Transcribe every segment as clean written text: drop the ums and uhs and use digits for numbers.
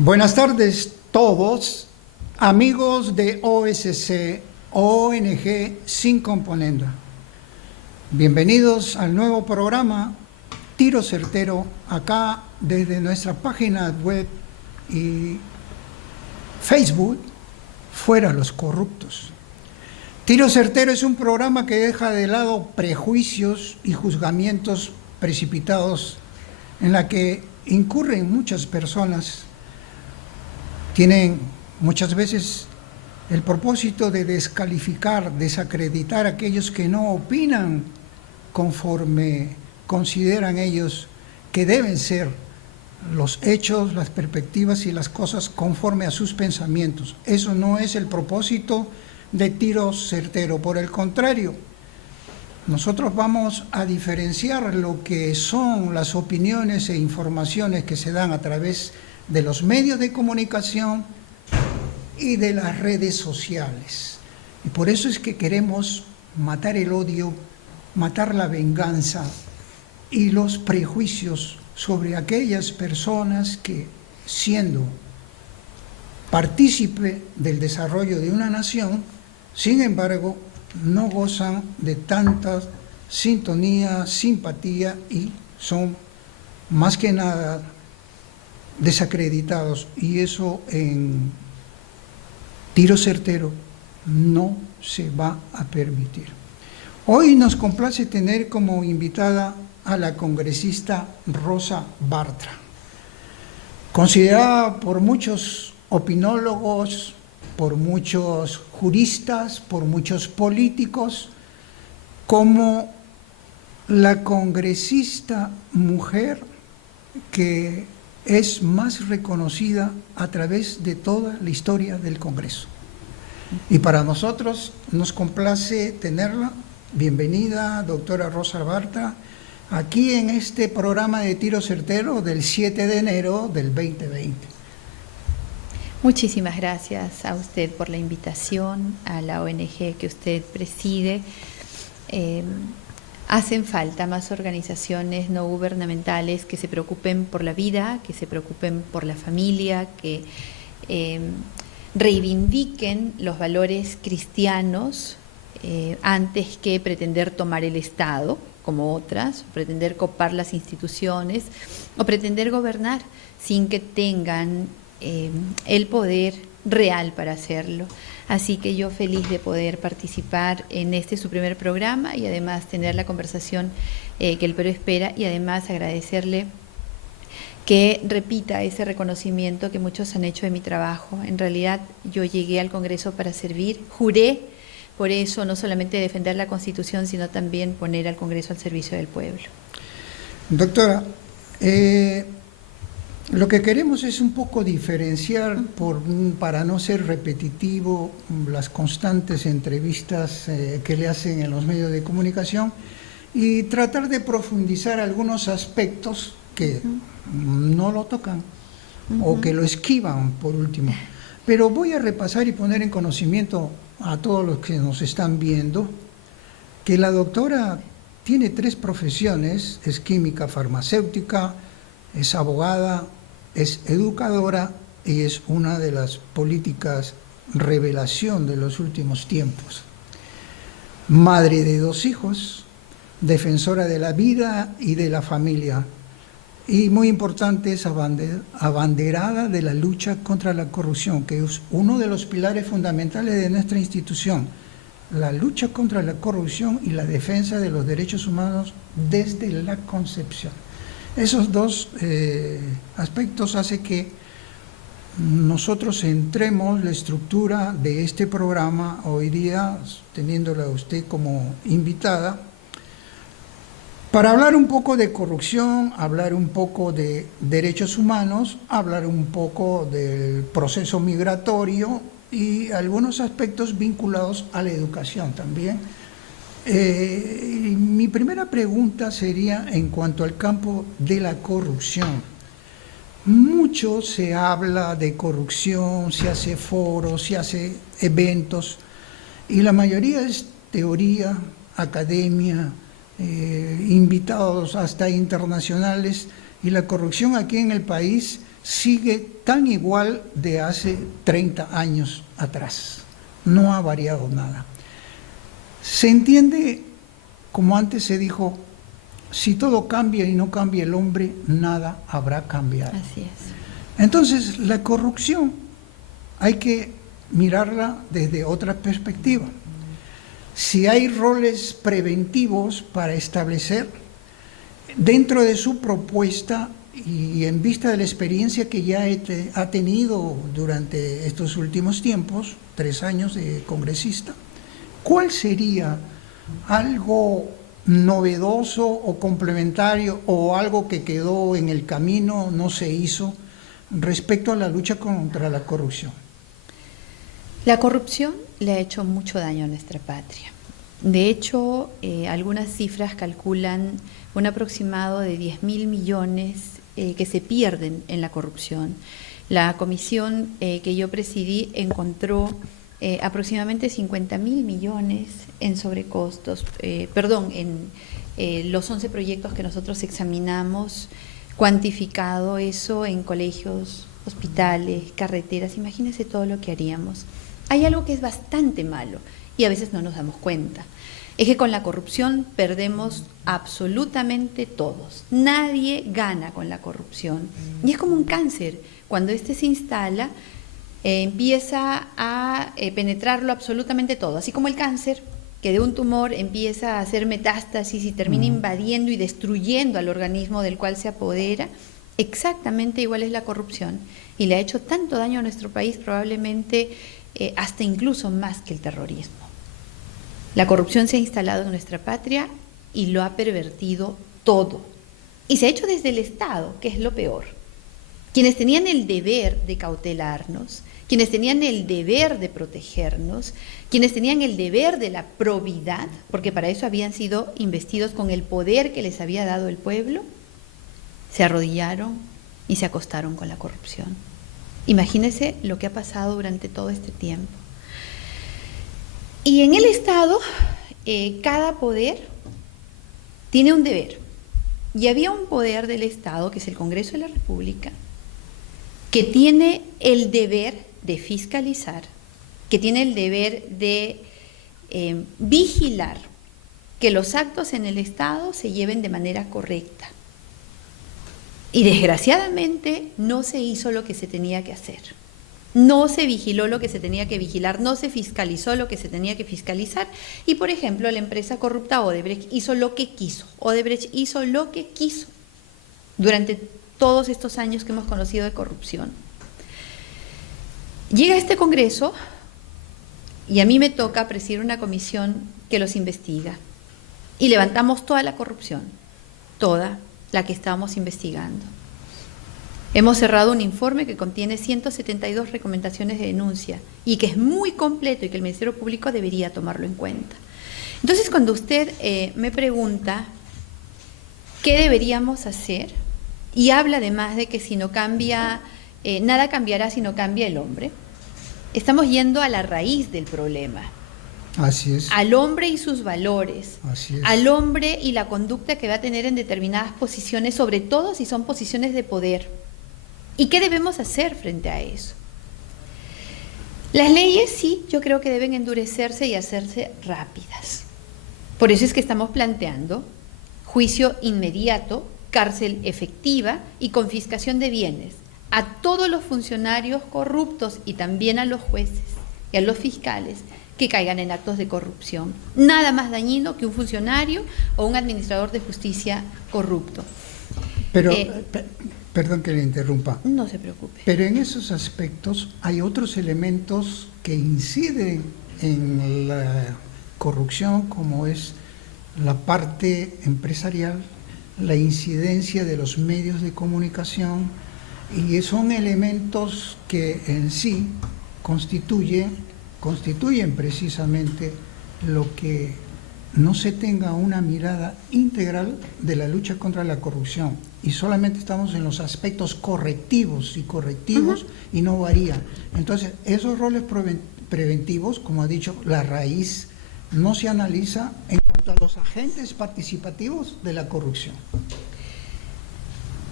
Buenas tardes todos, amigos de OSC, ONG Sin Componenda. Bienvenidos al nuevo programa Tiro Certero, acá desde nuestra página web y Facebook, Fuera los Corruptos. Tiro Certero es un programa que deja de lado prejuicios y juzgamientos precipitados en la que incurren muchas personas. Tienen muchas veces el propósito de descalificar, desacreditar a aquellos que no opinan conforme consideran ellos que deben ser los hechos, las perspectivas y las cosas conforme a sus pensamientos. Eso no es el propósito de Tiro Certero. Por el contrario, nosotros vamos a diferenciar lo que son las opiniones e informaciones que se dan a través de los medios de comunicación y de las redes sociales. Y por eso es que queremos matar el odio, matar la venganza y los prejuicios sobre aquellas personas que, siendo partícipe del desarrollo de una nación, sin embargo, no gozan de tanta sintonía, simpatía y son más que nada desacreditados, y eso en Tiro Certero no se va a permitir. Hoy nos complace tener como invitada a la congresista Rosa Bartra, considerada por muchos opinólogos, por muchos juristas, por muchos políticos, como la congresista mujer que es más reconocida a través de toda la historia del Congreso. Y para nosotros nos complace tenerla. Bienvenida, doctora Rosa Bartra, aquí en este programa de Tiro Certero del 7 de enero del 2020. Muchísimas gracias a usted por la invitación, a la ONG que usted preside. Hacen falta más organizaciones no gubernamentales que se preocupen por la vida, que se preocupen por la familia, que reivindiquen los valores cristianos antes que pretender tomar el Estado, como otras, pretender copar las instituciones o pretender gobernar sin que tengan el poder real para hacerlo. Así que yo feliz de poder participar en su primer programa y además tener la conversación que el Perú espera, y además agradecerle que repita ese reconocimiento que muchos han hecho de mi trabajo. En realidad yo llegué al Congreso para servir, juré por eso no solamente defender la Constitución, sino también poner al Congreso al servicio del pueblo. Doctora, lo que queremos es un poco diferenciar, para no ser repetitivo, las constantes entrevistas que le hacen en los medios de comunicación, y tratar de profundizar algunos aspectos que no lo tocan o que lo esquivan por último. Pero voy a repasar y poner en conocimiento a todos los que nos están viendo que la doctora tiene 3 profesiones: es química farmacéutica, es abogada, es educadora y es una de las políticas revelación de los últimos tiempos. Madre de 2 hijos, defensora de la vida y de la familia, y muy importante, es abanderada de la lucha contra la corrupción, que es uno de los pilares fundamentales de nuestra institución: la lucha contra la corrupción y la defensa de los derechos humanos desde la concepción. Esos 2 aspectos hacen que nosotros centremos la estructura de este programa hoy día, teniéndola a usted como invitada, para hablar un poco de corrupción, hablar un poco de derechos humanos, hablar un poco del proceso migratorio y algunos aspectos vinculados a la educación también. Mi primera pregunta sería en cuanto al campo de la corrupción. Mucho se habla de corrupción, se hace foros, se hace eventos, y la mayoría es teoría, academia, invitados hasta internacionales, y la corrupción aquí en el país sigue tan igual de hace 30 años atrás. No ha variado nada. Se entiende, como antes se dijo, si todo cambia y no cambia el hombre, nada habrá cambiado. Así es. Entonces, la corrupción hay que mirarla desde otra perspectiva. Si hay roles preventivos para establecer dentro de su propuesta y en vista de la experiencia que ya ha tenido durante estos últimos tiempos, 3 años de congresista, ¿cuál sería algo novedoso o complementario o algo que quedó en el camino, no se hizo, respecto a la lucha contra la corrupción? La corrupción le ha hecho mucho daño a nuestra patria. De hecho, algunas cifras calculan un aproximado de 10.000 millones que se pierden en la corrupción. La comisión que yo presidí encontró aproximadamente 50.000 millones en sobrecostos, en los 11 proyectos que nosotros examinamos, cuantificado eso en colegios, hospitales, carreteras. Imagínense todo lo que haríamos. Hay algo que es bastante malo y a veces no nos damos cuenta. Es que con la corrupción perdemos absolutamente todos. Nadie gana con la corrupción. Y es como un cáncer. Cuando este se instala, empieza a penetrarlo absolutamente todo. Así como el cáncer, que de un tumor empieza a hacer metástasis y termina invadiendo y destruyendo al organismo del cual se apodera, exactamente igual es la corrupción. Y le ha hecho tanto daño a nuestro país, probablemente hasta incluso más que el terrorismo. La corrupción se ha instalado en nuestra patria y lo ha pervertido todo. Y se ha hecho desde el Estado, que es lo peor. Quienes tenían el deber de cautelarnos, quienes tenían el deber de protegernos, quienes tenían el deber de la probidad, porque para eso habían sido investidos con el poder que les había dado el pueblo, se arrodillaron y se acostaron con la corrupción. Imagínense lo que ha pasado durante todo este tiempo. Y en el Estado, cada poder tiene un deber. Y había un poder del Estado, que es el Congreso de la República, que tiene el deber de fiscalizar, que tiene el deber de vigilar que los actos en el Estado se lleven de manera correcta. Y desgraciadamente no se hizo lo que se tenía que hacer. No se vigiló lo que se tenía que vigilar, no se fiscalizó lo que se tenía que fiscalizar. Y, por ejemplo, la empresa corrupta Odebrecht hizo lo que quiso. Odebrecht hizo lo que quiso durante todos estos años que hemos conocido de corrupción. Llega este Congreso y a mí me toca presidir una comisión que los investiga. Y levantamos toda la corrupción, toda la que estábamos investigando. Hemos cerrado un informe que contiene 172 recomendaciones de denuncia y que es muy completo y que el Ministerio Público debería tomarlo en cuenta. Entonces, cuando usted me pregunta qué deberíamos hacer y habla además de que si no cambia, nada cambiará si no cambia el hombre, estamos yendo a la raíz del problema. Así es. Al hombre y sus valores, Así es. al hombre y la conducta que va a tener en determinadas posiciones, sobre todo si son posiciones de poder. ¿Y qué debemos hacer frente a eso? Las leyes sí, yo creo que deben endurecerse y hacerse rápidas. Por eso es que estamos planteando juicio inmediato, cárcel efectiva y confiscación de bienes a todos los funcionarios corruptos y también a los jueces y a los fiscales que caigan en actos de corrupción. Nada más dañino que un funcionario o un administrador de justicia corrupto. Pero, perdón que le interrumpa. No se preocupe. Pero en esos aspectos hay otros elementos que inciden en la corrupción, como es la parte empresarial, la incidencia de los medios de comunicación, y son elementos que en sí constituyen precisamente lo que no se tenga una mirada integral de la lucha contra la corrupción y solamente estamos en los aspectos correctivos y no varía. Entonces, esos roles preventivos, como ha dicho, la raíz no se analiza en cuanto a los agentes participativos de la corrupción.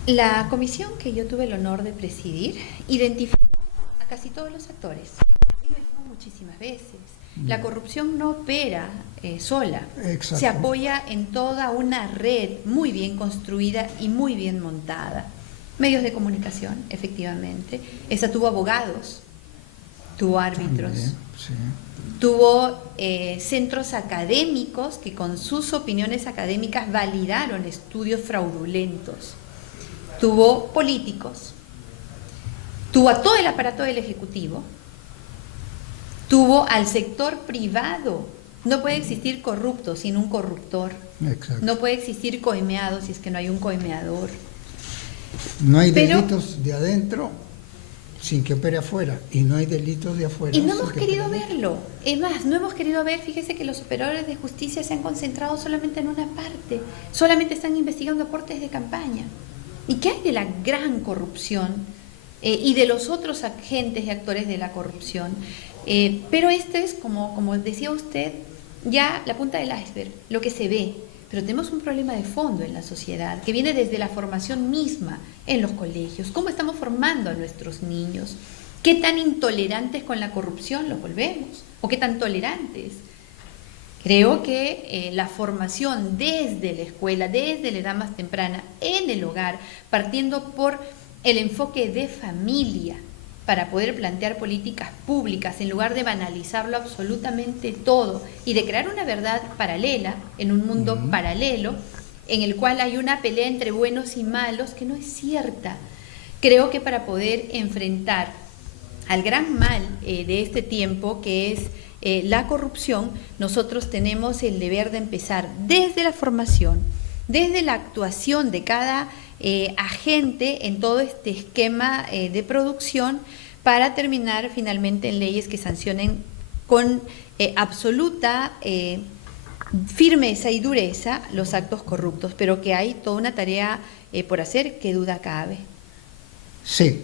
La comisión que yo tuve el honor de presidir identificó a casi todos los actores. Y lo dijimos muchísimas veces. La corrupción no opera sola. Exacto. Se apoya en toda una red muy bien construida y muy bien montada. Medios de comunicación, efectivamente. Esa tuvo abogados, tuvo árbitros. También, sí. Tuvo centros académicos que con sus opiniones académicas validaron estudios fraudulentos. Tuvo políticos, tuvo a todo el aparato del Ejecutivo, tuvo al sector privado. No puede existir corrupto sin un corruptor. Exacto. No puede existir coimeado si es que no hay un coimeador. No hay Pero- delitos de adentro sin que opere afuera, y no hay delitos de afuera. Y no sin hemos que querido opere adentro. verlo. Es más, no hemos querido ver, fíjese que los operadores de justicia se han concentrado solamente en una parte. Solamente están investigando aportes de campaña. ¿Y qué hay de la gran corrupción y de los otros agentes y actores de la corrupción? Pero este es, como decía usted, ya la punta del iceberg, lo que se ve. Pero tenemos un problema de fondo en la sociedad que viene desde la formación misma en los colegios. ¿Cómo estamos formando a nuestros niños? ¿Qué tan intolerantes con la corrupción los volvemos? ¿O qué tan tolerantes? Creo que la formación desde la escuela, desde la edad más temprana, en el hogar, partiendo por el enfoque de familia, para poder plantear políticas públicas en lugar de banalizarlo absolutamente todo y de crear una verdad paralela en un mundo paralelo en el cual hay una pelea entre buenos y malos que no es cierta. Creo que para poder enfrentar al gran mal de este tiempo, que es la corrupción, nosotros tenemos el deber de empezar desde la formación, desde la actuación de cada agente en todo este esquema de producción, para terminar finalmente en leyes que sancionen con absoluta firmeza y dureza los actos corruptos, pero que hay toda una tarea por hacer, que duda cabe. Sí,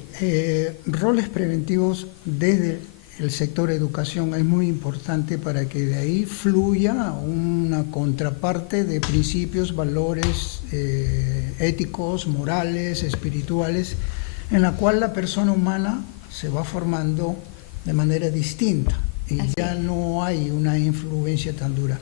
roles preventivos desde el sector educación es muy importante para que de ahí fluya una contraparte de principios, valores éticos, morales, espirituales, en la cual la persona humana se va formando de manera distinta y Así ya es. no hay una influencia tan dura.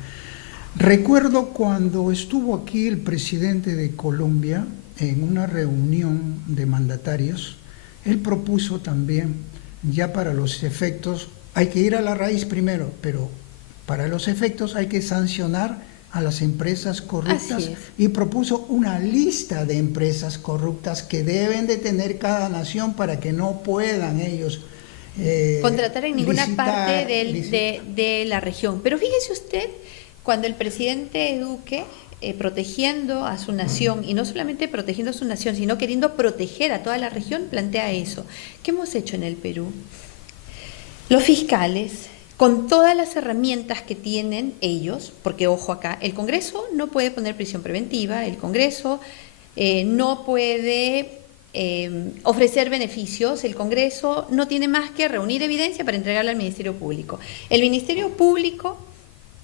Recuerdo cuando estuvo aquí el presidente de Colombia en una reunión de mandatarios, él propuso también, ya para los efectos, hay que ir a la raíz primero, pero para los efectos hay que sancionar a las empresas corruptas. Así es. Y propuso una lista de empresas corruptas que deben de tener cada nación para que no puedan ellos contratar en ninguna parte licitar. de la región. Pero fíjese usted, cuando el presidente Duque, protegiendo a su nación, y no solamente protegiendo a su nación, sino queriendo proteger a toda la región, plantea eso. ¿Qué hemos hecho en el Perú? Los fiscales, con todas las herramientas que tienen ellos, porque ojo acá, el Congreso no puede poner prisión preventiva, el Congreso no puede ofrecer beneficios, el Congreso no tiene más que reunir evidencia para entregarla al Ministerio Público. El Ministerio Público,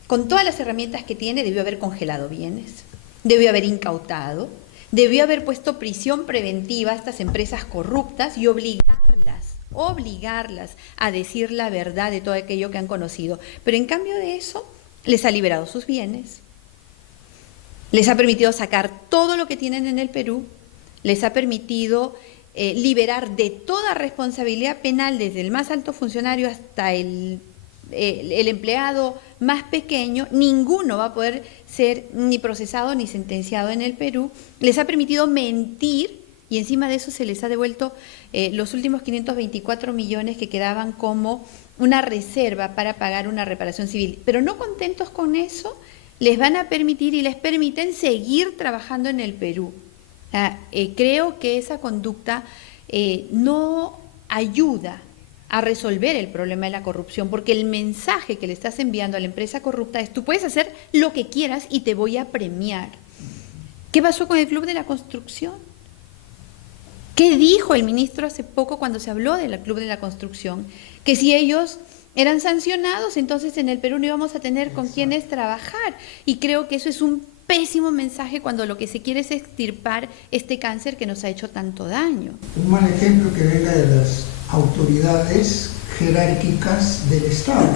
con todas las herramientas que tiene, debió haber congelado bienes, debió haber incautado, debió haber puesto prisión preventiva a estas empresas corruptas y obligarlas a decir la verdad de todo aquello que han conocido. Pero en cambio de eso, les ha liberado sus bienes, les ha permitido sacar todo lo que tienen en el Perú, les ha permitido liberar de toda responsabilidad penal, desde el más alto funcionario hasta el empleado más pequeño. Ninguno va a poder ser ni procesado ni sentenciado en el Perú. Les ha permitido mentir y encima de eso se les ha devuelto los últimos 524 millones que quedaban como una reserva para pagar una reparación civil. Pero no contentos con eso, les van a permitir y les permiten seguir trabajando en el Perú. Creo que esa conducta no ayuda a resolver el problema de la corrupción, porque el mensaje que le estás enviando a la empresa corrupta es: tú puedes hacer lo que quieras y te voy a premiar. ¿Qué pasó con el Club de la Construcción? ¿Qué dijo el ministro hace poco cuando se habló del Club de la Construcción? Que si ellos eran sancionados, entonces en el Perú no íbamos a tener con quienes trabajar. Y creo que eso es un pésimo mensaje cuando lo que se quiere es extirpar este cáncer que nos ha hecho tanto daño. Un mal ejemplo que venga de las autoridades jerárquicas del Estado.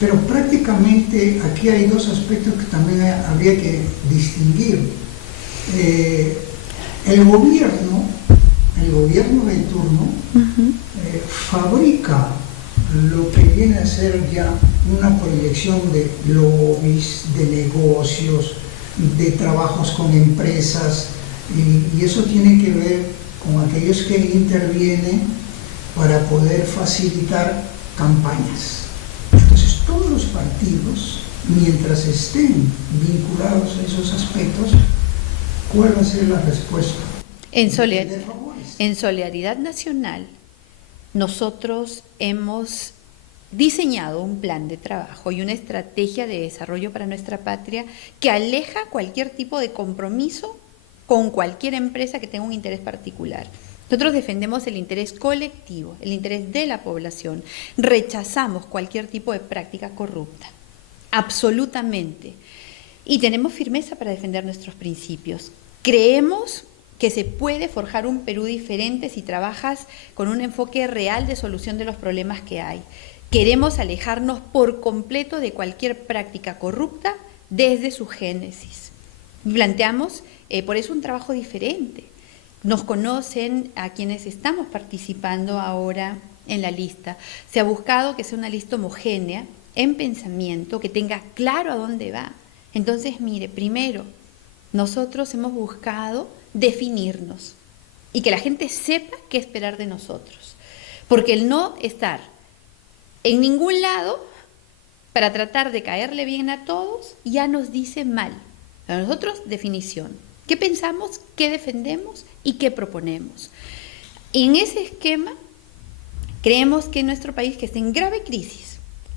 Pero prácticamente aquí hay dos aspectos que también habría que distinguir. El gobierno de turno fabrica lo que viene a ser ya una proyección de lobbies, de negocios, de trabajos con empresas, y eso tiene que ver con aquellos que intervienen para poder facilitar campañas. Entonces, todos los partidos, mientras estén vinculados a esos aspectos, ¿cuál va a ser la respuesta? En Solidaridad Nacional, nosotros hemos diseñado un plan de trabajo y una estrategia de desarrollo para nuestra patria que aleja cualquier tipo de compromiso con cualquier empresa que tenga un interés particular. Nosotros defendemos el interés colectivo, el interés de la población. Rechazamos cualquier tipo de práctica corrupta, absolutamente. Y tenemos firmeza para defender nuestros principios. Creemos que se puede forjar un Perú diferente si trabajas con un enfoque real de solución de los problemas que hay. Queremos alejarnos por completo de cualquier práctica corrupta desde su génesis. Planteamos por eso un trabajo diferente. Nos conocen a quienes estamos participando ahora en la lista. Se ha buscado que sea una lista homogénea, en pensamiento, que tenga claro a dónde va. Entonces, mire, primero, nosotros hemos buscado definirnos y que la gente sepa qué esperar de nosotros. Porque el no estar en ningún lado para tratar de caerle bien a todos ya nos dice mal. A nosotros, definición. ¿Qué pensamos, qué defendemos y qué proponemos? En ese esquema, creemos que nuestro país, que está en grave crisis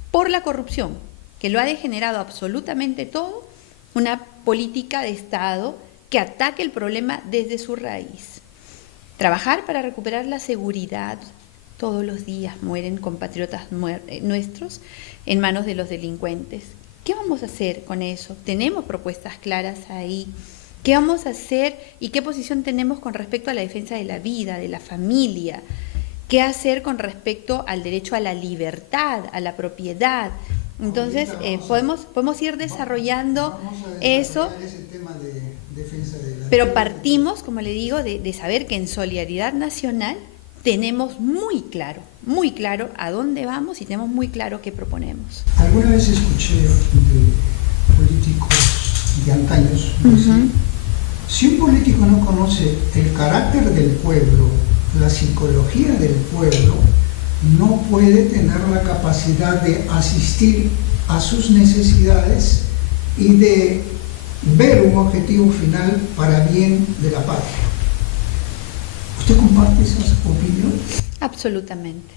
por la corrupción, que lo ha degenerado absolutamente todo, una política de Estado que ataque el problema desde su raíz. Trabajar para recuperar la seguridad. Todos los días mueren compatriotas nuestros en manos de los delincuentes. ¿Qué vamos a hacer con eso? Tenemos propuestas claras ahí. ¿Qué vamos a hacer y qué posición tenemos con respecto a la defensa de la vida, de la familia? ¿Qué hacer con respecto al derecho a la libertad, a la propiedad? Entonces, podemos ir desarrollando eso, ese tema de defensa de la pero partimos, como le digo, de saber que en Solidaridad Nacional tenemos muy claro a dónde vamos y tenemos muy claro qué proponemos. Alguna vez escuché de políticos de antaños decir, si un político no conoce el carácter del pueblo, la psicología del pueblo, no puede tener la capacidad de asistir a sus necesidades y de ver un objetivo final para bien de la patria. ¿Usted comparte esas opiniones? Absolutamente.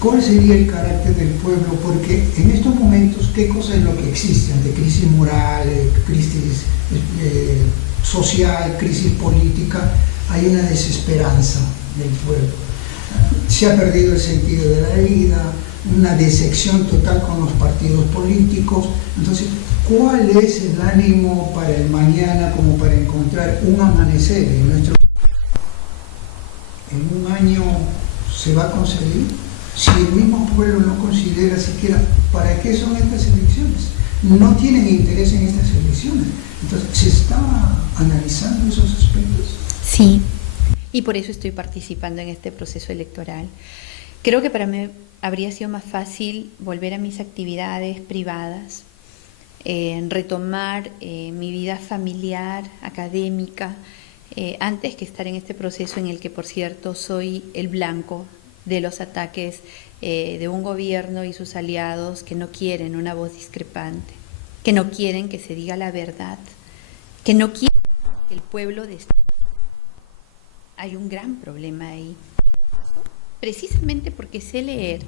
¿Cuál sería el carácter del pueblo? Porque en estos momentos, ¿qué cosa es lo que existe? Ante crisis moral, crisis social, crisis política, hay una desesperanza del pueblo. Se ha perdido el sentido de la vida, una decepción total con los partidos políticos. Entonces, ¿cuál es el ánimo para el mañana como para encontrar un amanecer en nuestro país? ¿En un año se va a conseguir? Si el mismo pueblo no considera siquiera para qué son estas elecciones, no tienen interés en estas elecciones. Entonces, ¿se está analizando esos aspectos? Sí, y por eso estoy participando en este proceso electoral. Creo que para mí habría sido más fácil volver a mis actividades privadas, retomar mi vida familiar, académica, antes que estar en este proceso en el que, por cierto, soy el blanco de los ataques de un gobierno y sus aliados que no quieren una voz discrepante, que no quieren que se diga la verdad, que no quieren que el pueblo despierte. Hay un gran problema ahí. Precisamente porque sé leer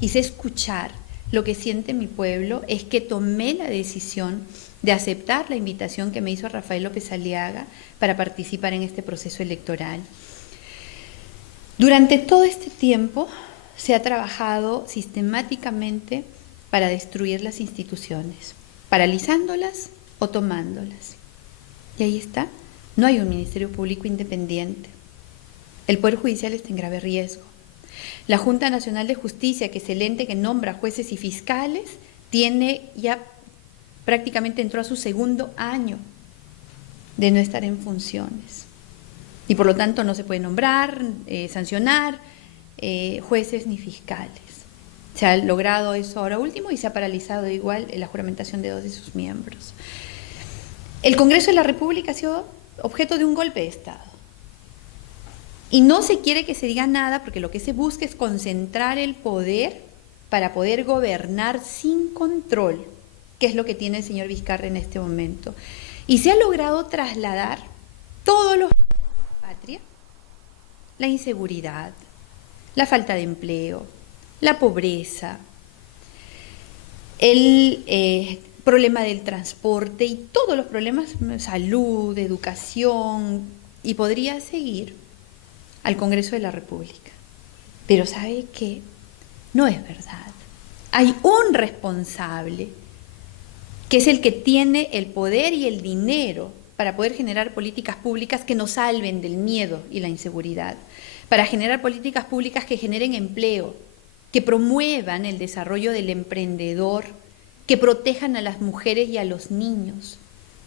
y sé escuchar lo que siente mi pueblo, es que tomé la decisión de aceptar la invitación que me hizo Rafael López Aliaga para participar en este proceso electoral. Durante todo este tiempo se ha trabajado sistemáticamente para destruir las instituciones, paralizándolas o tomándolas. Y ahí está, no hay un Ministerio Público independiente. El Poder Judicial está en grave riesgo. La Junta Nacional de Justicia, que es el ente que nombra jueces y fiscales, prácticamente entró a su segundo año de no estar en funciones. Y por lo tanto no se puede nombrar, sancionar jueces ni fiscales. Se ha logrado eso ahora último y se ha paralizado igual la juramentación de 2 de sus miembros. El Congreso de la República ha sido objeto de un golpe de Estado. Y no se quiere que se diga nada porque lo que se busca es concentrar el poder para poder gobernar sin control, que es lo que tiene el señor Vizcarra en este momento. Y se ha logrado trasladar todos los problemas de la patria, la inseguridad, la falta de empleo, la pobreza, el problema del transporte y todos los problemas, salud, educación, y podría seguir al Congreso de la República. Pero ¿sabe qué? No es verdad. Hay un responsable que es el que tiene el poder y el dinero para poder generar políticas públicas que nos salven del miedo y la inseguridad, para generar políticas públicas que generen empleo, que promuevan el desarrollo del emprendedor, que protejan a las mujeres y a los niños,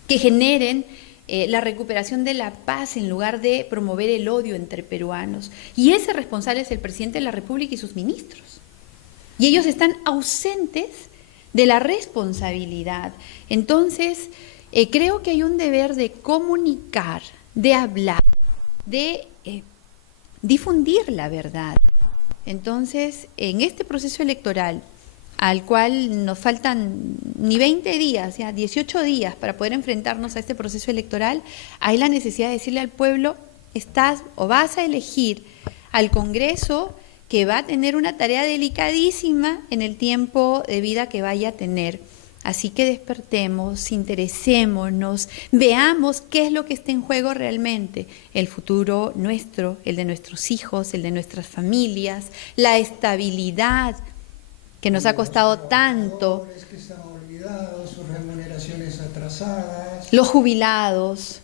que generen la recuperación de la paz en lugar de promover el odio entre peruanos. Y ese responsable es el presidente de la República y sus ministros. Y ellos están ausentes de la responsabilidad. Entonces, creo que hay un deber de comunicar, de hablar, de difundir la verdad. Entonces, en este proceso electoral, al cual nos faltan ni 20 días, ya 18 días para poder enfrentarnos a este proceso electoral, hay la necesidad de decirle al pueblo, estás o vas a elegir al Congreso que va a tener una tarea delicadísima en el tiempo de vida que vaya a tener. Así que despertemos, interesémonos, veamos qué es lo que está en juego realmente, el futuro nuestro, el de nuestros hijos, el de nuestras familias, la estabilidad que nos ha costado tanto, que están olvidados, sus remuneraciones atrasadas, los jubilados,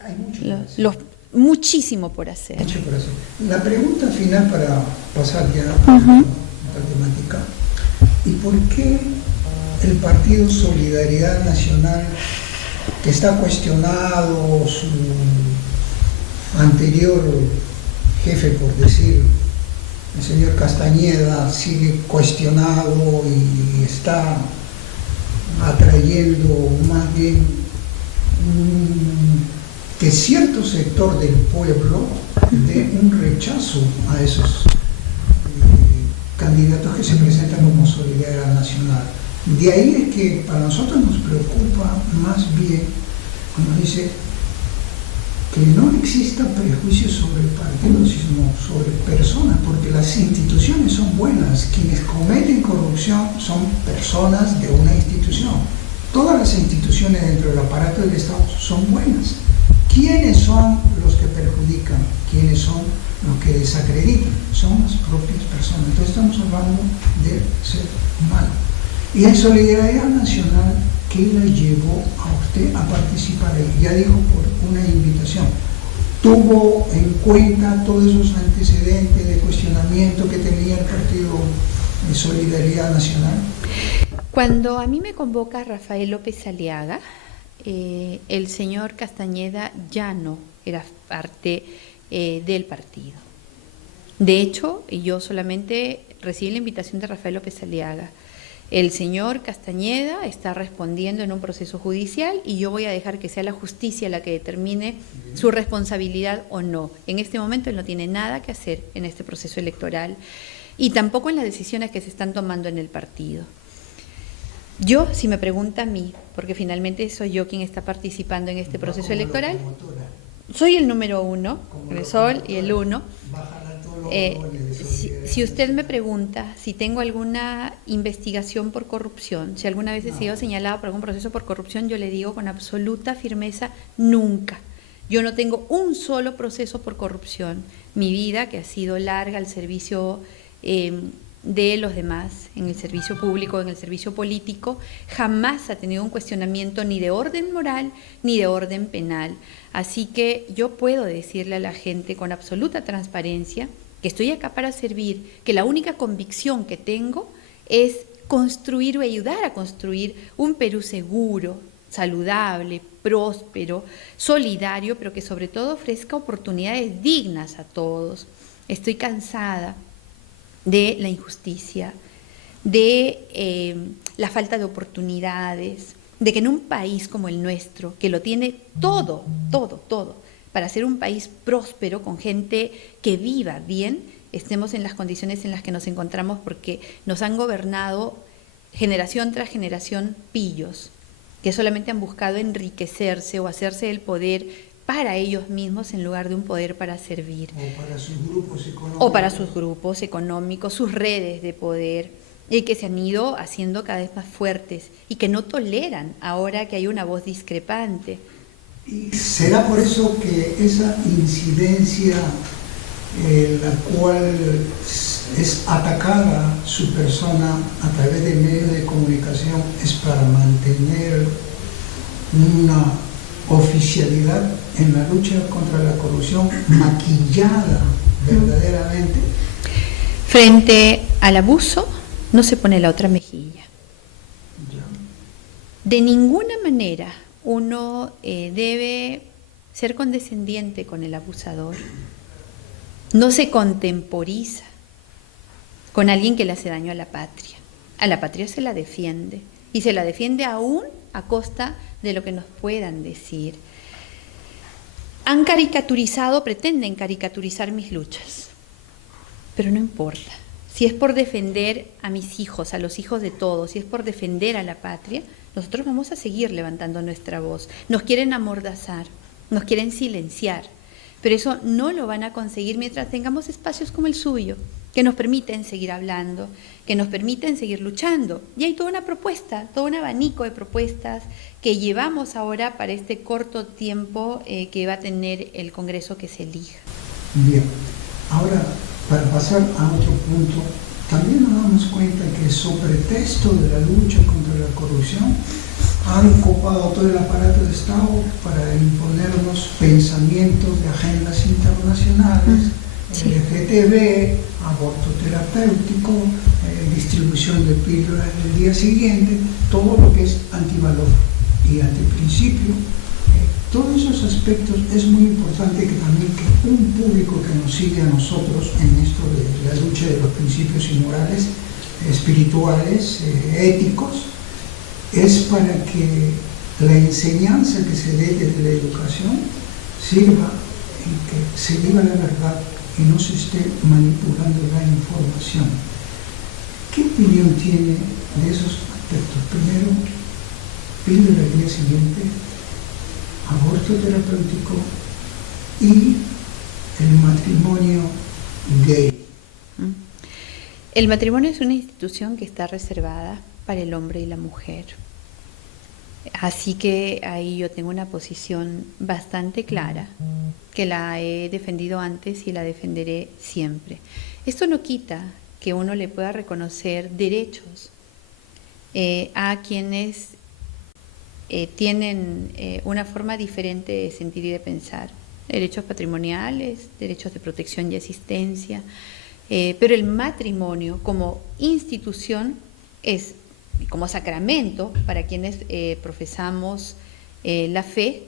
hay mucho muchísimo por hacer. Mucho por hacer. La pregunta final para pasar ya a la temática, ¿y por qué el Partido Solidaridad Nacional, que está cuestionado, su anterior jefe, por decir, el señor Castañeda, sigue cuestionado y está atrayendo más bien que cierto sector del pueblo dé un rechazo a esos candidatos que se presentan como Solidaridad Nacional? De ahí es que para nosotros nos preocupa más bien cuando dice que no exista prejuicios sobre partidos, sino sobre personas, porque las instituciones son buenas. Quienes cometen corrupción son personas de una institución. Todas las instituciones dentro del aparato del Estado son buenas. ¿Quiénes son los que perjudican? ¿Quiénes son los que desacreditan? Son las propias personas. Entonces estamos hablando de ser humano. Y en Solidaridad Nacional, ¿qué la llevó a usted a participar ahí? Ya dijo, por una invitación. ¿Tuvo en cuenta todos esos antecedentes de cuestionamiento que tenía el Partido de Solidaridad Nacional? Cuando a mí me convoca Rafael López Aliaga, el señor Castañeda ya no era parte del partido. De hecho, yo solamente recibí la invitación de Rafael López Aliaga. El señor Castañeda está respondiendo en un proceso judicial y yo voy a dejar que sea la justicia la que determine su responsabilidad o no. En este momento él no tiene nada que hacer en este proceso electoral y tampoco en las decisiones que se están tomando en el partido. Yo, si me pregunta a mí, porque finalmente soy yo quien está participando en este proceso electoral, soy el número 1, el Sol y el 1. Si usted me pregunta si tengo alguna investigación por corrupción, si alguna vez he sido señalado por algún proceso por corrupción, yo le digo con absoluta firmeza, nunca. Yo no tengo un solo proceso por corrupción. Mi vida, que ha sido larga al servicio de los demás en el servicio público, en el servicio político, jamás ha tenido un cuestionamiento ni de orden moral ni de orden penal. Así que yo puedo decirle a la gente con absoluta transparencia que estoy acá para servir, que la única convicción que tengo es construir o ayudar a construir un Perú seguro, saludable, próspero, solidario, pero que sobre todo ofrezca oportunidades dignas a todos. Estoy cansada de la injusticia, de la falta de oportunidades, de que en un país como el nuestro, que lo tiene todo, para ser un país próspero, con gente que viva bien, estemos en las condiciones en las que nos encontramos porque nos han gobernado generación tras generación pillos, que solamente han buscado enriquecerse o hacerse el poder para ellos mismos en lugar de un poder para servir. O para sus grupos económicos. O para sus grupos económicos, sus redes de poder, y que se han ido haciendo cada vez más fuertes y que no toleran ahora que hay una voz discrepante. Y será por eso que esa incidencia, la cual es atacada su persona a través de medios de comunicación, es para mantener una oficialidad en la lucha contra la corrupción maquillada verdaderamente. Frente al abuso no se pone la otra mejilla. De ninguna manera uno debe ser condescendiente con el abusador. No se contemporiza con alguien que le hace daño a la patria. A la patria se la defiende, y se la defiende aún a costa de lo que nos puedan decir. Han caricaturizado, pretenden caricaturizar mis luchas, pero no importa. Si es por defender a mis hijos, a los hijos de todos, si es por defender a la patria, nosotros vamos a seguir levantando nuestra voz. Nos quieren amordazar, nos quieren silenciar, pero eso no lo van a conseguir mientras tengamos espacios como el suyo, que nos permiten seguir hablando, que nos permiten seguir luchando. Y hay toda una propuesta, todo un abanico de propuestas que llevamos ahora para este corto tiempo que va a tener el Congreso que se elija. Bien, ahora para pasar a otro punto, también nos damos cuenta que sobre pretexto de la lucha contra la corrupción han copado todo el aparato de Estado para imponernos pensamientos de agendas internacionales, LGTB, aborto terapéutico, distribución de píldoras del día siguiente, todo lo que es antivalor y antiprincipio. Todos esos aspectos es muy importante que también que un público que nos sigue a nosotros en esto de la lucha de los principios inmorales, espirituales, éticos, es para que la enseñanza que se dé desde la educación sirva en que se diga la verdad y no se esté manipulando la información. ¿Qué opinión tiene de esos aspectos? Primero, píldora al día siguiente, aborto terapéutico y el matrimonio gay. El matrimonio es una institución que está reservada para el hombre y la mujer. Así que ahí yo tengo una posición bastante clara, que la he defendido antes y la defenderé siempre. Esto no quita que uno le pueda reconocer derechos a quienes tienen una forma diferente de sentir y de pensar. Derechos patrimoniales, derechos de protección y asistencia, pero el matrimonio como institución es, como sacramento para quienes profesamos la fe,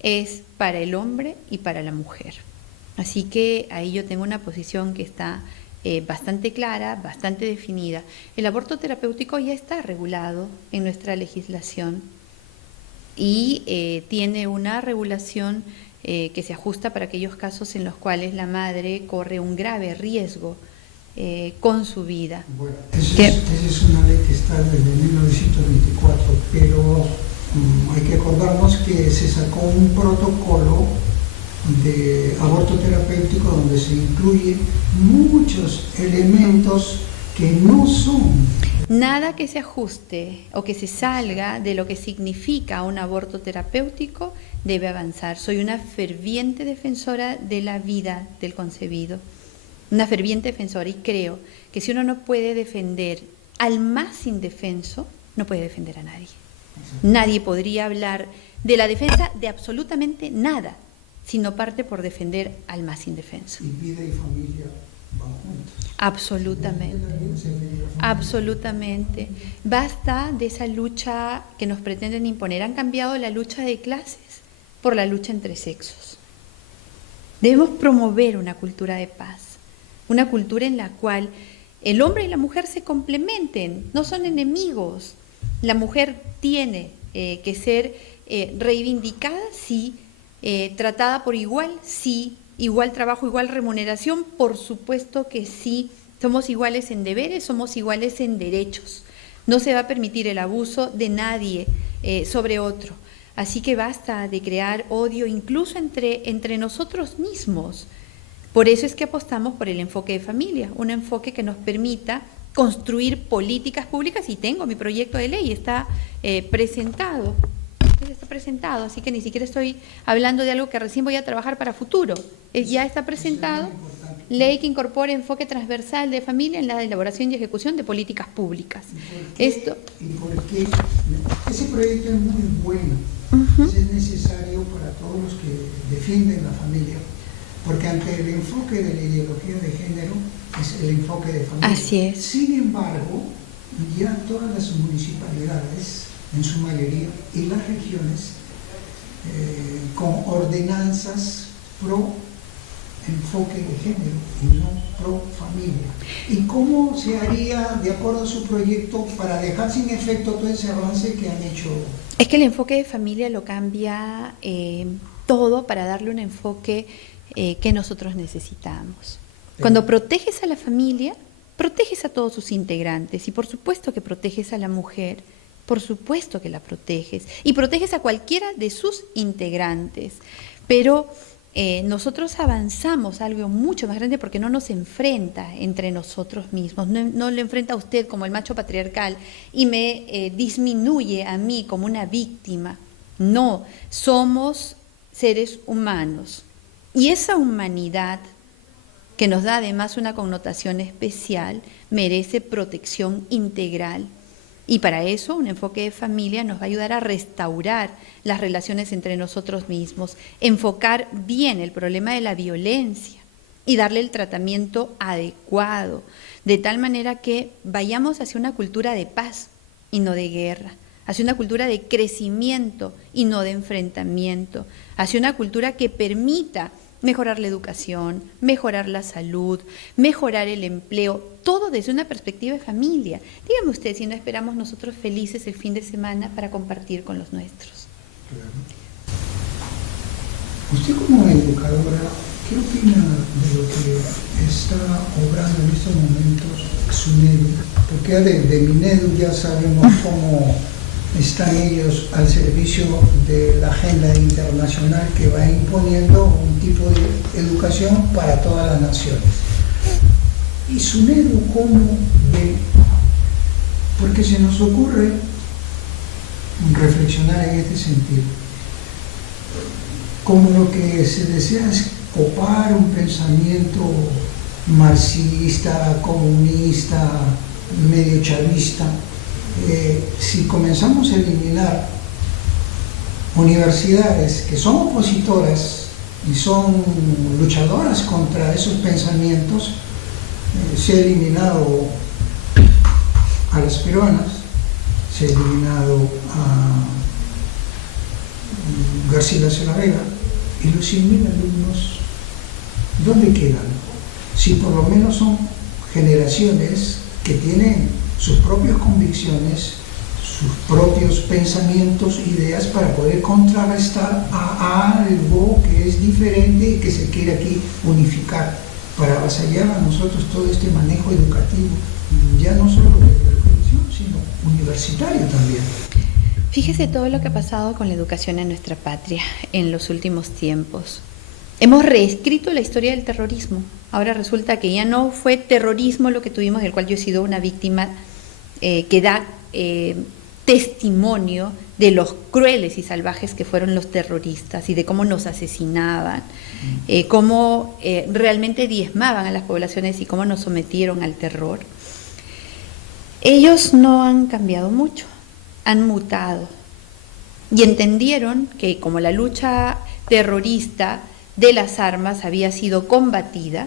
es para el hombre y para la mujer. Así que ahí yo tengo una posición que está bastante clara, bastante definida. El aborto terapéutico ya está regulado en nuestra legislación y tiene una regulación que se ajusta para aquellos casos en los cuales la madre corre un grave riesgo con su vida. Bueno, esa es una ley que está desde 1924, pero hay que acordarnos que se sacó un protocolo de aborto terapéutico donde se incluyen muchos elementos que no son. Nada que se ajuste o que se salga de lo que significa un aborto terapéutico debe avanzar. Soy una ferviente defensora de la vida del concebido. una ferviente defensora, y creo que si uno no puede defender al más indefenso, no puede defender a nadie. Nadie podría hablar de la defensa de absolutamente nada si no parte por defender al más indefenso. Y vida y familia van juntos. Absolutamente, absolutamente. Basta de esa lucha que nos pretenden imponer. Han cambiado la lucha de clases por la lucha entre sexos. Debemos promover una cultura de paz, una cultura en la cual el hombre y la mujer se complementen, no son enemigos. La mujer tiene que ser reivindicada, sí, tratada por igual, sí, igual trabajo, igual remuneración, por supuesto que sí. Somos iguales en deberes, somos iguales en derechos. No se va a permitir el abuso de nadie sobre otro. Así que basta de crear odio incluso entre nosotros mismos. Por eso es que apostamos por el enfoque de familia, un enfoque que nos permita construir políticas públicas, y tengo mi proyecto de ley, está presentado. Está presentado, así que ni siquiera estoy hablando de algo que recién voy a trabajar para futuro. Ya está presentado, ley que incorpore enfoque transversal de familia en la elaboración y ejecución de políticas públicas. ¿Y por qué? Ese proyecto es muy bueno, es necesario para todos los que defienden la familia, porque ante el enfoque de la ideología de género es el enfoque de familia. Así es. Sin embargo, ya todas las municipalidades, en su mayoría, y las regiones, con ordenanzas pro enfoque de género y no pro familia. ¿Y cómo se haría, de acuerdo a su proyecto, para dejar sin efecto todo ese avance que han hecho? Es que el enfoque de familia lo cambia todo para darle un enfoque que nosotros necesitamos. Cuando proteges a la familia, proteges a todos sus integrantes, y por supuesto que proteges a la mujer, por supuesto que la proteges, y proteges a cualquiera de sus integrantes, pero nosotros avanzamos a algo mucho más grande porque no nos enfrenta entre nosotros mismos, no lo enfrenta a usted como el macho patriarcal y me disminuye a mí como una víctima. No, somos seres humanos, y esa humanidad, que nos da además una connotación especial, merece protección integral. Y para eso un enfoque de familia nos va a ayudar a restaurar las relaciones entre nosotros mismos, enfocar bien el problema de la violencia y darle el tratamiento adecuado, de tal manera que vayamos hacia una cultura de paz y no de guerra, hacia una cultura de crecimiento y no de enfrentamiento, hacia una cultura que permita mejorar la educación, mejorar la salud, mejorar el empleo, todo desde una perspectiva de familia. Dígame usted si no esperamos nosotros felices el fin de semana para compartir con los nuestros. Claro. Usted como educadora, ¿qué opina de lo que está obrando en estos momentos SUNEDU? Porque de Minedu ya sabemos cómo están ellos al servicio de la agenda internacional que va imponiendo un tipo de educación para todas las naciones. ¿Y SUNEDU cómo ve? Porque se nos ocurre reflexionar en este sentido. Como lo que se desea es copar un pensamiento marxista, comunista, medio chavista. Si comenzamos a eliminar universidades que son opositoras y son luchadoras contra esos pensamientos, se ha eliminado a las peruanas, se ha eliminado a Garcilaso de la Vega, y los 100.000 alumnos, ¿dónde quedan? Si por lo menos son generaciones que tienen sus propias convicciones, sus propios pensamientos, ideas, para poder contrarrestar a algo que es diferente y que se quiere aquí unificar, para avasallar a nosotros todo este manejo educativo, ya no solo de la educación, sino universitario también. Fíjese todo lo que ha pasado con la educación en nuestra patria en los últimos tiempos. Hemos reescrito la historia del terrorismo. Ahora resulta que ya no fue terrorismo lo que tuvimos, del cual yo he sido una víctima que da testimonio de los crueles y salvajes que fueron los terroristas y de cómo nos asesinaban, cómo realmente diezmaban a las poblaciones y cómo nos sometieron al terror. Ellos no han cambiado mucho, han mutado y entendieron que como la lucha terrorista de las armas había sido combatida,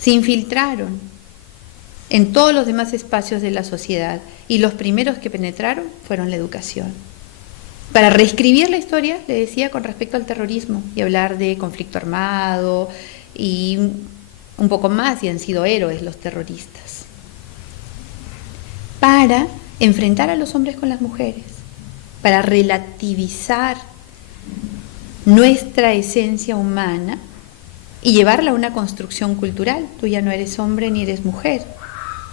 se infiltraron en todos los demás espacios de la sociedad y los primeros que penetraron fueron la educación. Para reescribir la historia, le decía, con respecto al terrorismo y hablar de conflicto armado y un poco más, y han sido héroes los terroristas. Para enfrentar a los hombres con las mujeres, para relativizar nuestra esencia humana y llevarla a una construcción cultural. Tú ya no eres hombre ni eres mujer,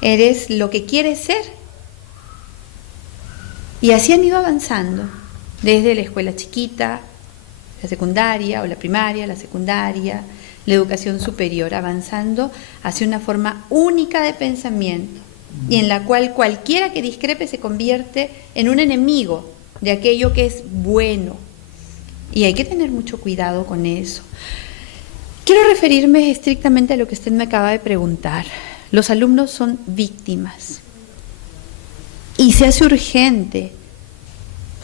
eres lo que quieres ser. Y así han ido avanzando, desde la escuela chiquita, la secundaria o la primaria, la secundaria, la educación superior, avanzando hacia una forma única de pensamiento y en la cual cualquiera que discrepe se convierte en un enemigo de aquello que es bueno. Y hay que tener mucho cuidado con eso. Quiero referirme estrictamente a lo que usted me acaba de preguntar. Los alumnos son víctimas y se hace urgente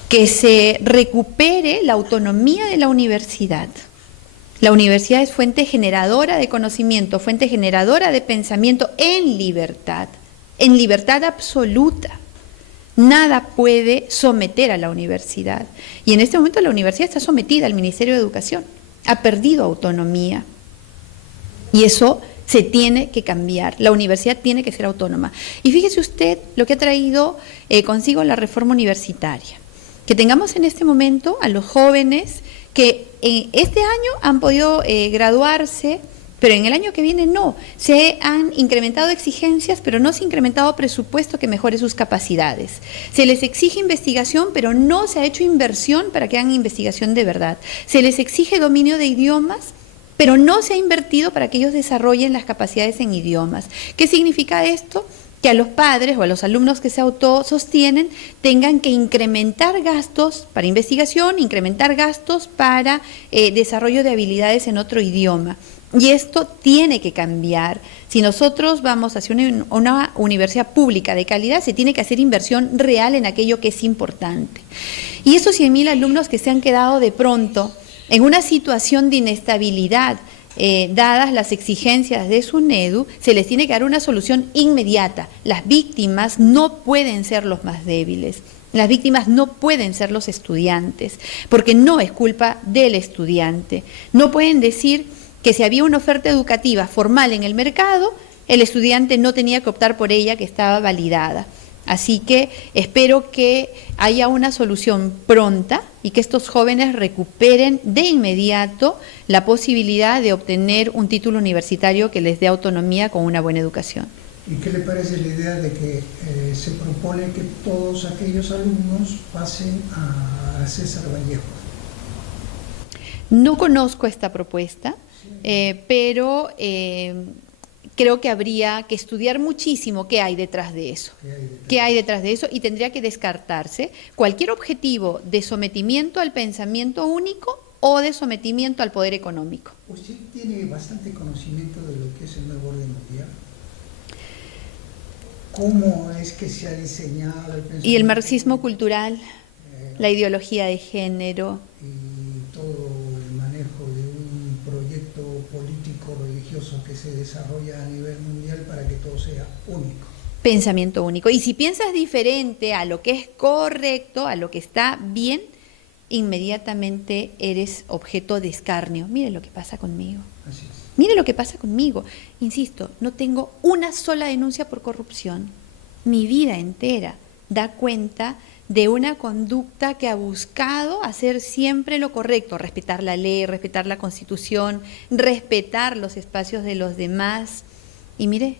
que se recupere la autonomía de la universidad. La universidad es fuente generadora de conocimiento, fuente generadora de pensamiento en libertad absoluta. Nada puede someter a la universidad. Y en este momento la universidad está sometida al Ministerio de Educación. Ha perdido autonomía. Y eso se tiene que cambiar. La universidad tiene que ser autónoma. Y fíjese usted lo que ha traído consigo la reforma universitaria. Que tengamos en este momento a los jóvenes que este año han podido graduarse, pero en el año que viene no. Se han incrementado exigencias, pero no se ha incrementado presupuesto que mejore sus capacidades. Se les exige investigación, pero no se ha hecho inversión para que hagan investigación de verdad. Se les exige dominio de idiomas, pero no se ha invertido para que ellos desarrollen las capacidades en idiomas. ¿Qué significa esto? Que a los padres o a los alumnos que se autosostienen tengan que incrementar gastos para investigación, incrementar gastos para desarrollo de habilidades en otro idioma. Y esto tiene que cambiar. Si nosotros vamos hacia una universidad pública de calidad, se tiene que hacer inversión real en aquello que es importante. Y esos 100.000 alumnos que se han quedado de pronto en una situación de inestabilidad, dadas las exigencias de SUNEDU, se les tiene que dar una solución inmediata. Las víctimas no pueden ser los más débiles. Las víctimas no pueden ser los estudiantes, porque no es culpa del estudiante. No pueden decir que si había una oferta educativa formal en el mercado, el estudiante no tenía que optar por ella, que estaba validada. Así que espero que haya una solución pronta y que estos jóvenes recuperen de inmediato la posibilidad de obtener un título universitario que les dé autonomía con una buena educación. ¿Y qué le parece la idea de que se propone que todos aquellos alumnos pasen a César Vallejo? No conozco esta propuesta, pero creo que habría que estudiar muchísimo qué hay detrás de eso. ¿Qué hay detrás de eso? Y tendría que descartarse cualquier objetivo de sometimiento al pensamiento único o de sometimiento al poder económico. Usted tiene bastante conocimiento de lo que es el nuevo orden mundial. ¿Cómo es que se ha diseñado el pensamiento? Y el marxismo cultural, la ideología de género. Y todo el manejo de un proyecto político religioso que se desarrolla a nivel mundial para que todo sea único. Pensamiento único. Y si piensas diferente a lo que es correcto, a lo que está bien, inmediatamente eres objeto de escarnio. Mire lo que pasa conmigo. Así es. Mire lo que pasa conmigo. Insisto, no tengo una sola denuncia por corrupción. Mi vida entera da cuenta de una conducta que ha buscado hacer siempre lo correcto, respetar la ley, respetar la Constitución, respetar los espacios de los demás. Y mire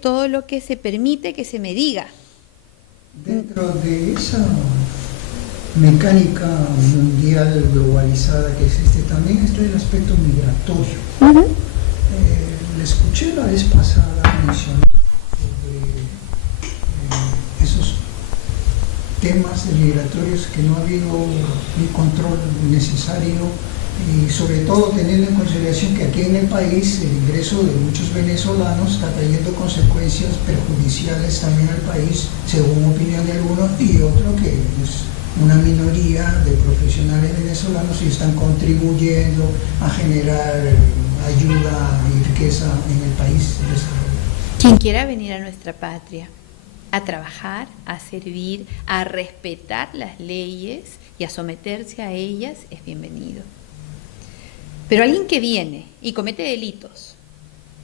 todo lo que se permite que se me diga. Dentro de esa mecánica mundial globalizada que existe, también está el aspecto migratorio. Le escuché la vez pasada mencionar sobre esos temas migratorios que no ha habido un control necesario y sobre todo teniendo en consideración que aquí en el país el ingreso de muchos venezolanos está trayendo consecuencias perjudiciales también al país, según opinión de algunos, y otro que es una minoría de profesionales venezolanos y están contribuyendo a generar ayuda y riqueza en el país. Quien quiera venir a nuestra patria a trabajar, a servir, a respetar las leyes y a someterse a ellas es bienvenido. Pero alguien que viene y comete delitos,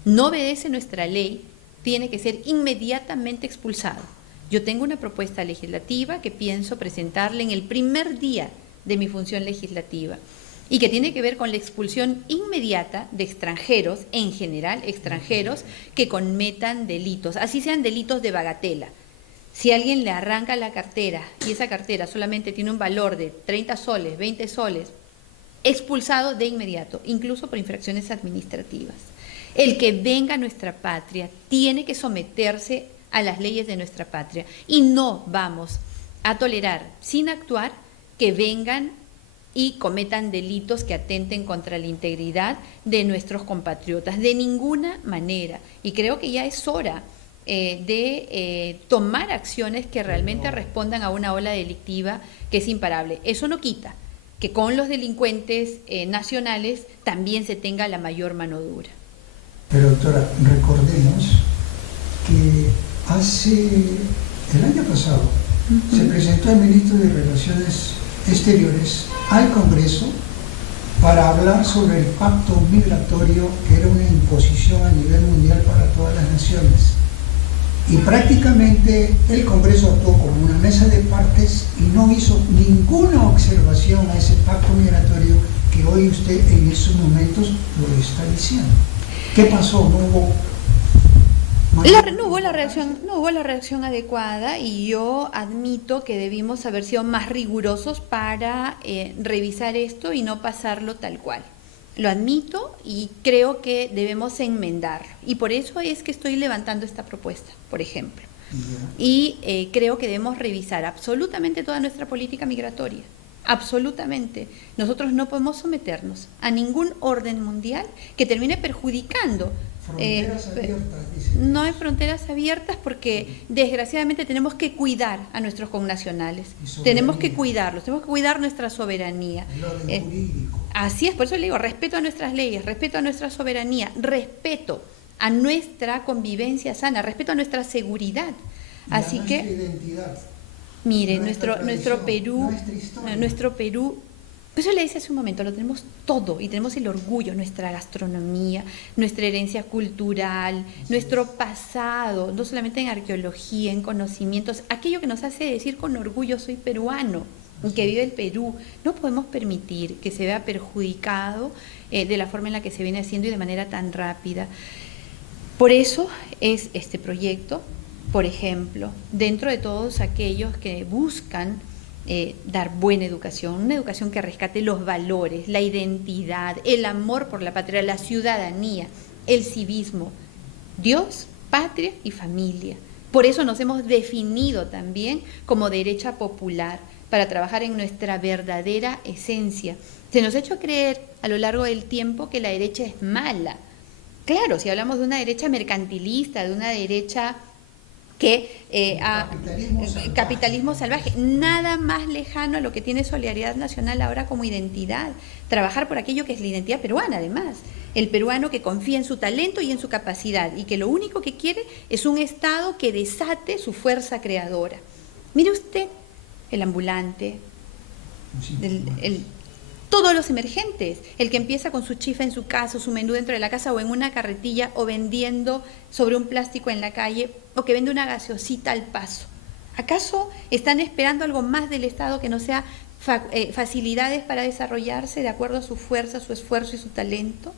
no obedece nuestra ley, tiene que ser inmediatamente expulsado. Yo tengo una propuesta legislativa que pienso presentarle en el primer día de mi función legislativa y que tiene que ver con la expulsión inmediata de extranjeros, en general extranjeros, que cometan delitos, así sean delitos de bagatela. Si alguien le arranca la cartera y esa cartera solamente tiene un valor de 30 soles, 20 soles, expulsado de inmediato, incluso por infracciones administrativas. El que venga a nuestra patria tiene que someterse a las leyes de nuestra patria y no vamos a tolerar, sin actuar, que vengan y cometan delitos que atenten contra la integridad de nuestros compatriotas, de ninguna manera. Y creo que ya es hora de tomar acciones que realmente respondan a una ola delictiva que es imparable. Eso no quita que con los delincuentes nacionales también se tenga la mayor mano dura. Pero doctora, recordemos que el año pasado se presentó el ministro de Relaciones Exteriores al Congreso para hablar sobre el pacto migratorio, que era una imposición a nivel mundial para todas las naciones. Y prácticamente el Congreso actuó como una mesa de partes y no hizo ninguna observación a ese pacto migratorio que hoy usted en estos momentos lo está diciendo. ¿Qué pasó? No hubo la reacción adecuada, y yo admito que debimos haber sido más rigurosos para revisar esto y no pasarlo tal cual. Lo admito y creo que debemos enmendarlo. Y por eso es que estoy levantando esta propuesta, por ejemplo. Y creo que debemos revisar absolutamente toda nuestra política migratoria. Absolutamente. Nosotros no podemos someternos a ningún orden mundial que termine perjudicando. Fronteras abiertas, dicen. No hay fronteras abiertas porque desgraciadamente tenemos que cuidar a nuestros connacionales. Tenemos que cuidarlos, tenemos que cuidar nuestra soberanía. El orden jurídico. Así es, por eso le digo, respeto a nuestras leyes, respeto a nuestra soberanía, respeto a nuestra convivencia sana, respeto a nuestra seguridad. Así que, identidad. mire, nuestro Perú, por eso le decía hace un momento, lo tenemos todo y tenemos el orgullo, nuestra gastronomía, nuestra herencia cultural, nuestro pasado, no solamente en arqueología, en conocimientos, aquello que nos hace decir con orgullo soy peruano, que vive el Perú. No podemos permitir que se vea perjudicado de la forma en la que se viene haciendo y de manera tan rápida. Por eso es este proyecto, por ejemplo, dentro de todos aquellos que buscan dar buena educación, una educación que rescate los valores, la identidad, el amor por la patria, la ciudadanía, el civismo, Dios, patria y familia. Por eso nos hemos definido también como derecha popular, para trabajar en nuestra verdadera esencia. Se nos ha hecho creer a lo largo del tiempo que la derecha es mala. Claro, si hablamos de una derecha mercantilista, de una derecha que capitalismo salvaje, nada más lejano a lo que tiene Solidaridad Nacional ahora como identidad. Trabajar por aquello que es la identidad peruana, además. El peruano que confía en su talento y en su capacidad y que lo único que quiere es un Estado que desate su fuerza creadora. Mire usted, el ambulante, todos los emergentes, el que empieza con su chifa en su casa, su menú dentro de la casa o en una carretilla o vendiendo sobre un plástico en la calle o que vende una gaseosita al paso. ¿Acaso están esperando algo más del Estado que no sea facilidades para desarrollarse de acuerdo a su fuerza, su esfuerzo y su talento?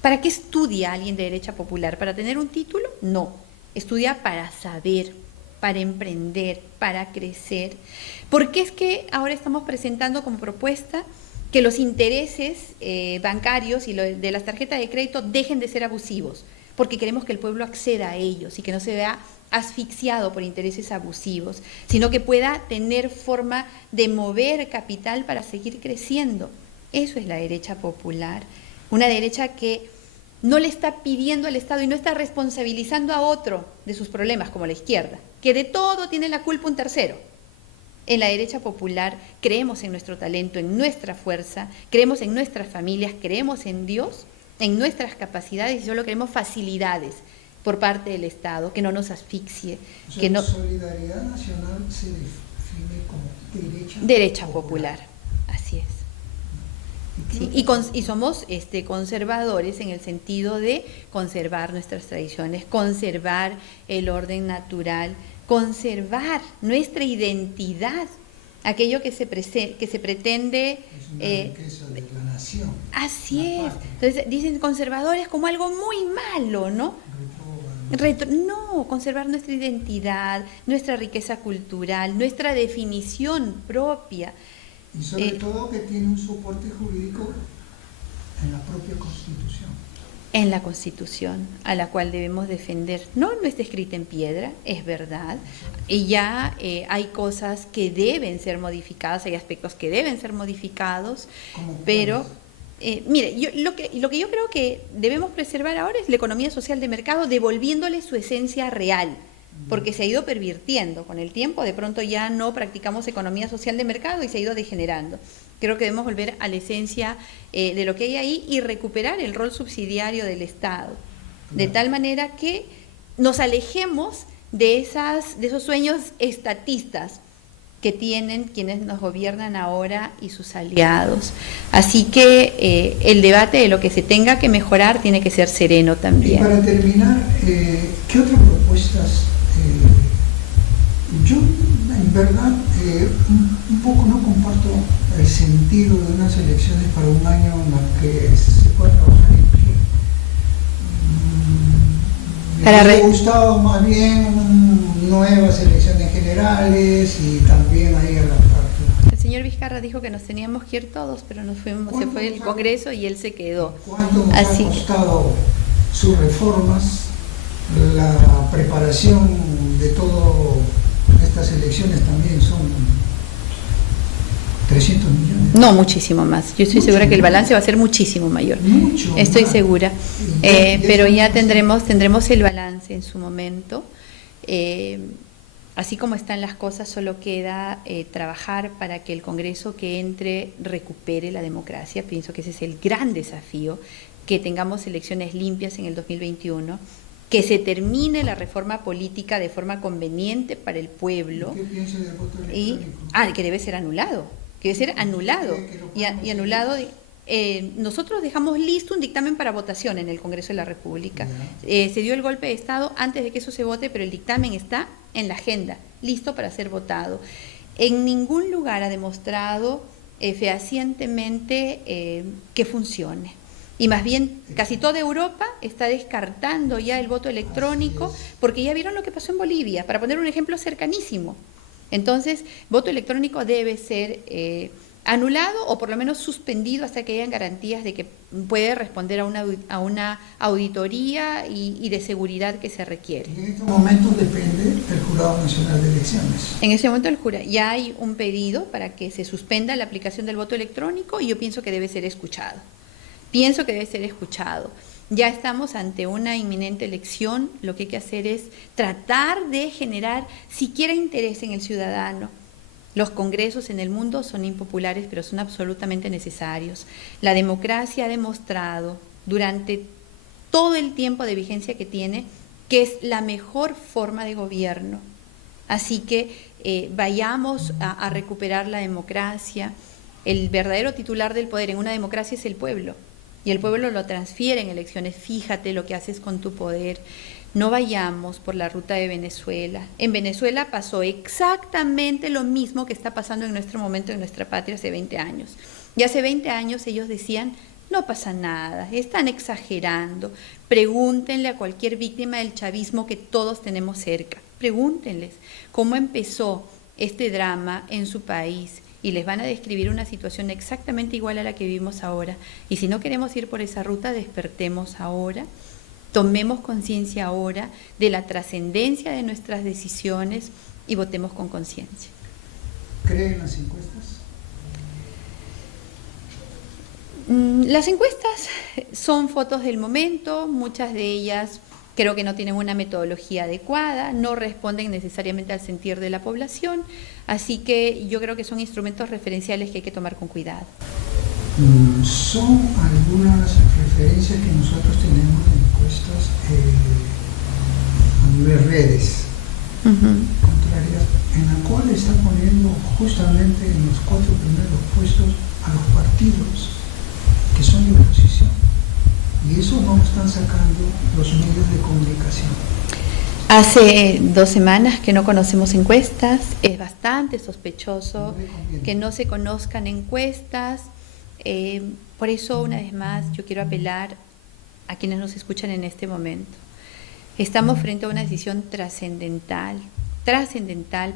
¿Para qué estudia alguien de derecha popular? ¿Para tener un título? No, estudia para saber, para emprender, para crecer. ¿Por qué es que ahora estamos presentando como propuesta que los intereses bancarios y de las tarjetas de crédito dejen de ser abusivos? Porque queremos que el pueblo acceda a ellos y que no se vea asfixiado por intereses abusivos, sino que pueda tener forma de mover capital para seguir creciendo. Eso es la derecha popular, una derecha que no le está pidiendo al Estado y no está responsabilizando a otro de sus problemas, como la izquierda, que de todo tiene la culpa un tercero. En la derecha popular creemos en nuestro talento, en nuestra fuerza, creemos en nuestras familias, creemos en Dios, en nuestras capacidades y solo queremos facilidades por parte del Estado, que no nos asfixie. O sea, Que no... Solidaridad Nacional se define como derecha popular, así es. Sí, y somos conservadores en el sentido de conservar nuestras tradiciones, conservar el orden natural, conservar nuestra identidad, aquello que se pretende... Es una riqueza de la nación. Así es. Entonces dicen conservadores como algo muy malo, ¿no? No, conservar nuestra identidad, nuestra riqueza cultural, nuestra definición propia. Y sobre todo que tiene un soporte jurídico en la propia Constitución. En la Constitución, a la cual debemos defender. No está escrita en piedra, es verdad. Y ya hay cosas que deben ser modificadas, hay aspectos que deben ser modificados, pero... mire, lo que yo creo que debemos preservar ahora es la economía social de mercado, devolviéndole su esencia real, porque se ha ido pervirtiendo con el tiempo. De pronto ya no practicamos economía social de mercado y se ha ido degenerando. Creo que debemos volver a la esencia de lo que hay ahí y recuperar el rol subsidiario del Estado, de tal manera que nos alejemos de esos sueños estatistas que tienen quienes nos gobiernan ahora y sus aliados. Así que el debate de lo que se tenga que mejorar tiene que ser sereno también. Y para terminar, ¿qué otras propuestas? Yo, en verdad, un poco no comparto el sentido de unas elecciones para un año en las que se pueda trabajar en pie. Me hubiera gustado más bien nuevas elecciones generales y también ahí a la parte. El señor Vizcarra dijo que nos teníamos que ir todos, pero nos fuimos, se fue el Congreso y él se quedó. ¿Cuánto nos ha costado sus reformas, la preparación de todas estas elecciones también son 300 millones? No, muchísimo más. Yo estoy segura que el balance va a ser muchísimo mayor. Estoy segura. Pero ya tendremos el balance en su momento. Así como están las cosas, solo queda trabajar para que el Congreso que entre recupere la democracia. Pienso que ese es el gran desafío, que tengamos elecciones limpias en el 2021, que se termine la reforma política de forma conveniente para el pueblo. ¿Qué piensa del voto electrónico? Que debe ser anulado, y anulado. Nosotros dejamos listo un dictamen para votación en el Congreso de la República. Se dio el golpe de Estado antes de que eso se vote, pero el dictamen está en la agenda, listo para ser votado. En ningún lugar ha demostrado fehacientemente que funcione. Y más bien, casi toda Europa está descartando ya el voto electrónico, porque ya vieron lo que pasó en Bolivia, para poner un ejemplo cercanísimo. Entonces, voto electrónico debe ser anulado o por lo menos suspendido hasta que hayan garantías de que puede responder a una auditoría y de seguridad que se requiere. En estos momentos depende del Jurado Nacional de Elecciones. En ese momento ya hay un pedido para que se suspenda la aplicación del voto electrónico y yo pienso que debe ser escuchado. Ya estamos ante una inminente elección, lo que hay que hacer es tratar de generar siquiera interés en el ciudadano. Los congresos en el mundo son impopulares, pero son absolutamente necesarios. La democracia ha demostrado durante todo el tiempo de vigencia que tiene que es la mejor forma de gobierno. Así que vayamos a recuperar la democracia. El verdadero titular del poder en una democracia es el pueblo. Y el pueblo lo transfiere en elecciones. Fíjate lo que haces con tu poder. No vayamos por la ruta de Venezuela. En Venezuela pasó exactamente lo mismo que está pasando en nuestro momento en nuestra patria hace 20 años. Y hace 20 años ellos decían, no pasa nada, están exagerando. Pregúntenle a cualquier víctima del chavismo que todos tenemos cerca. Pregúntenles cómo empezó este drama en su país. Y les van a describir una situación exactamente igual a la que vivimos ahora. Y si no queremos ir por esa ruta, despertemos ahora Tomemos conciencia ahora de la trascendencia de nuestras decisiones y votemos con conciencia. ¿Cree en las encuestas? Las encuestas son fotos del momento, muchas de ellas creo que no tienen una metodología adecuada, no responden necesariamente al sentir de la población, así que yo creo que son instrumentos referenciales que hay que tomar con cuidado. Son algunas referencias que nosotros tenemos de encuestas a nivel redes contrarias, en la cual está poniendo justamente en los 4 primeros puestos a los partidos que son de oposición, y eso no lo están sacando los medios de comunicación. Hace 2 semanas que no conocemos encuestas, es bastante sospechoso que no se conozcan encuestas. Por eso, una vez más, yo quiero apelar a quienes nos escuchan en este momento. Estamos frente a una decisión trascendental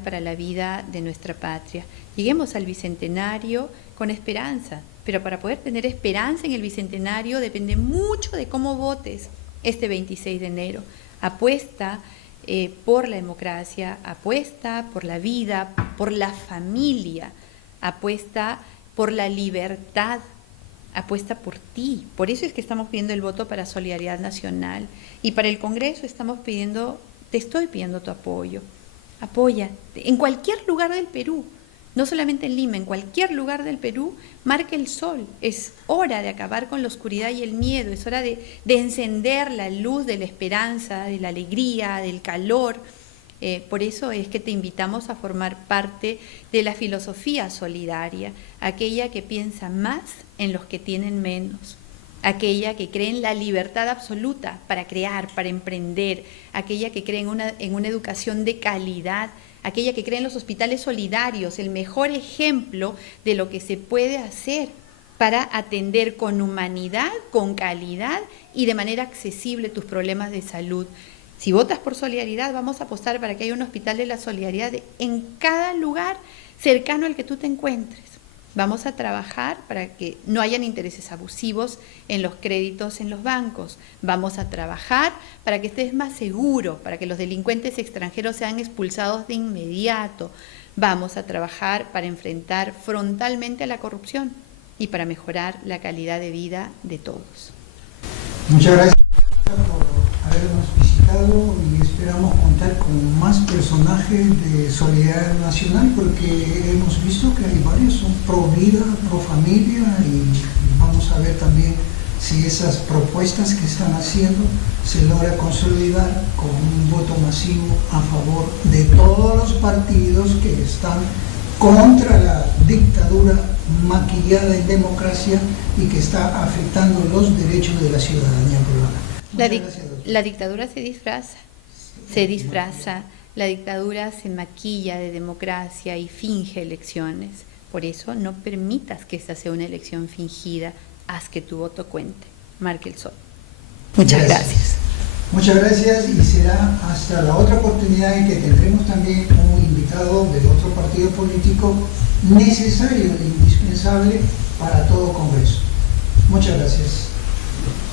para la vida de nuestra patria. Lleguemos al Bicentenario con esperanza, pero para poder tener esperanza en el Bicentenario depende mucho de cómo votes este 26 de enero. Apuesta por la democracia, apuesta por la vida, por la familia, apuesta por la libertad, apuesta por ti. Por eso es que estamos pidiendo el voto para Solidaridad Nacional, y para el Congreso te estoy pidiendo tu apoyo. Apoya en cualquier lugar del Perú, no solamente en Lima, en cualquier lugar del Perú. Marca el sol. Es hora de acabar con la oscuridad y el miedo, es hora de encender la luz de la esperanza, de la alegría, del calor. Por eso es que te invitamos a formar parte de la filosofía solidaria, aquella que piensa más en los que tienen menos, aquella que cree en la libertad absoluta para crear, para emprender, aquella que cree en una educación de calidad, aquella que cree en los hospitales solidarios, el mejor ejemplo de lo que se puede hacer para atender con humanidad, con calidad y de manera accesible tus problemas de salud. Si votas por Solidaridad, vamos a apostar para que haya un hospital de la solidaridad en cada lugar cercano al que tú te encuentres. Vamos a trabajar para que no hayan intereses abusivos en los créditos en los bancos. Vamos a trabajar para que estés más seguro, para que los delincuentes extranjeros sean expulsados de inmediato. Vamos a trabajar para enfrentar frontalmente a la corrupción y para mejorar la calidad de vida de todos. Muchas gracias por habernos visitado, y esperamos contar con más personajes de Solidaridad Nacional, porque hemos visto que hay varios, son pro vida, pro familia, y vamos a ver también si esas propuestas que están haciendo se logra consolidar con un voto masivo a favor de todos los partidos que están contra la dictadura maquillada en democracia y que está afectando los derechos de la ciudadanía peruana. La dictadura se disfraza, la dictadura se maquilla de democracia y finge elecciones. Por eso no permitas que esta sea una elección fingida, haz que tu voto cuente. Marque el sol. Muchas gracias. Muchas gracias, y será hasta la otra oportunidad en que tendremos también un invitado de otro partido político necesario e indispensable para todo Congreso. Muchas gracias.